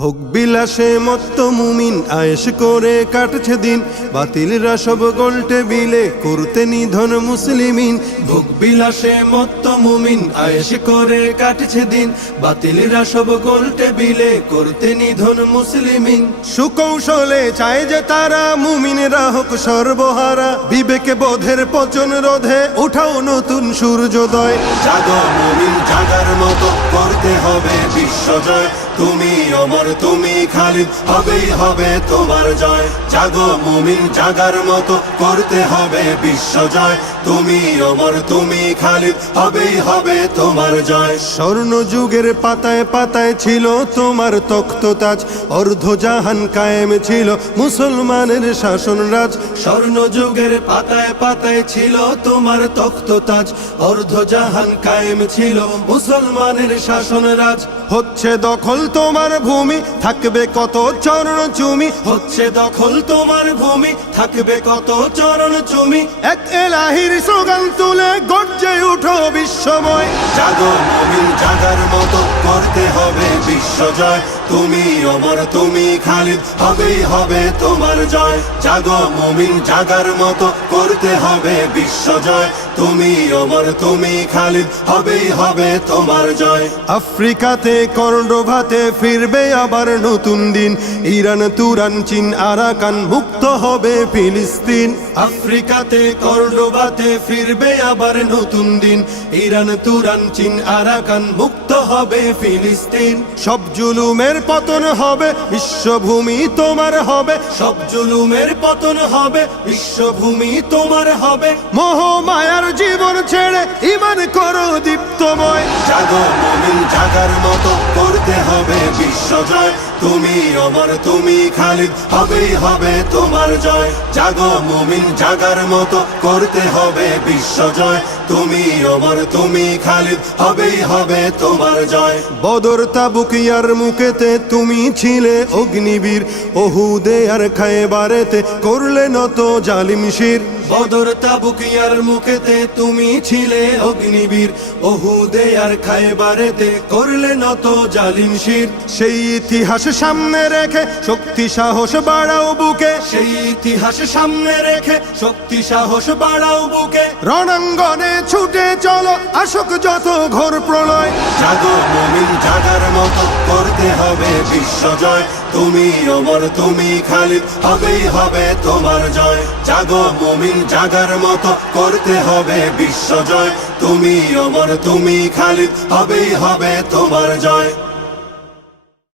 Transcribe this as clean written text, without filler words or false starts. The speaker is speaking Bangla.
ভোগ বিলাসে মত্ত মুমিন আয়েশ করে কাটছে দিন, বাতিলরা সব গোল টেবিলে করতে নিধন মুসলিমিন। ভোগ বিলাসে মত্ত মুমিন আয়েশ করে কাটছে দিন, বাতিলরা সব গোল টেবিলে করতে নিধন মুসলিমিন। সুকৌশলে চায় যে তারা মুমিনরা হোক সর্বহারা, বিবেকে বোধের পচন রোধে উঠাও নতুন সূর্যোদয়। জাগো মুমিন জাগার মতো করতে হবে বিশ্বজয়, তুমি অমর তুমি খালিদ হবেই হবে তোমার জয়। জাগো মুমিন জাগার মতো করতে হবে বিশ্বজয়, তুমি অমর তুমি খালিদ হবেই হবে তোমার জয়। স্বর্ণ যুগের পাতায় পাতায় ছিল তোমার তখ্ততাজ, অর্ধ জাহান কায়েম ছিল মুসলমানের শাসন রাজ। স্বর্ণ যুগের পাতায় পাতায় ছিল তোমার তখ্ততাজ, অর্ধ জাহান কায়েম ছিল মুসলমানের শাসন রাজ। হচ্ছে দখল তোমার ভূমি থাকবে কত চরণ চুমি, হচ্ছে দখল তোমার ভূমি থাকবে কত চরণ চুমি। এক এলাহির স্লোগান তুলে গর্জে উঠো বিশ্বময়। জাগো মুমিন জাগার মতো করতে হবে বিশ্বজয়, তুমি অমর তুমি খালিদ হবেই হবে তোমার জয়। জাগো মুমিন জাগার মতো করতে হবে বিশ্বজয়, তুমি অমর তুমি খালিদ হবেই হবে তোমার জয়। আফ্রিকাতে কর্ডোভাতে ফিরবে আবার নতুন দিন, ইরান তুরান চীন আরাকান মুক্ত হবে ফিলিস্তিন। আফ্রিকাতে কর্ডোভাতে ফিরবে আবার নতুন দিন, ইরান তুরান চীন আরাকান মুক্ত হবে ফিলিস্তিন। সব জুলুমের পতন হবে বিশ্বভূমি তোমার হবে, সব জুলুমের পতন হবে বিশ্বভূমি তোমার হবে। মোহ মায়ার জীবন ছেড়ে ঈমান করো দীপ্তময়। জাগো মুমিন জাগার মতো করতে হবে বিশ্বজয়, তুমি অমর তুমি খালিদ হবেই হবে তোমার জয়। জাগো মুমিন জাগার মতো করতে হবে বিশ্বজয়, তুমি অমর তুমি খালিদ হবেই হবে তোমার জয়। বদর তাবুক ইয়ারমুকেতে তুমি ছিলে অগ্নিবীর, ওহুদে আর খায়বারেতে করলে নত জালিম শির। বদর তাবুক ইয়ারমুকেতে তুমি ছিলে অগ্নিবীর, ওহুদে আর খায়বারেতে করলে নত জালিম শির। সেই ইতিহাস সামনে রেখে শক্তি সাহস বাড়াও বুকে, সেই ইতিহাস সামনে রেখে শক্তি সাহস বাড়াও বুকে। রণাঙ্গনে ছুটে চলো আসুক যত ঘোর প্রলয়। জাগো মুমিন জাগার মতো করতে হবে বিশ্বজয়, তুমি অমর তুমি খালিদ হবেই হবে তোমার জয়। জাগো মুমিন জাগার মতো করতে হবে বিশ্বজয়, তুমি অমর তুমি খালিদ হবেই হবে তোমার জয়।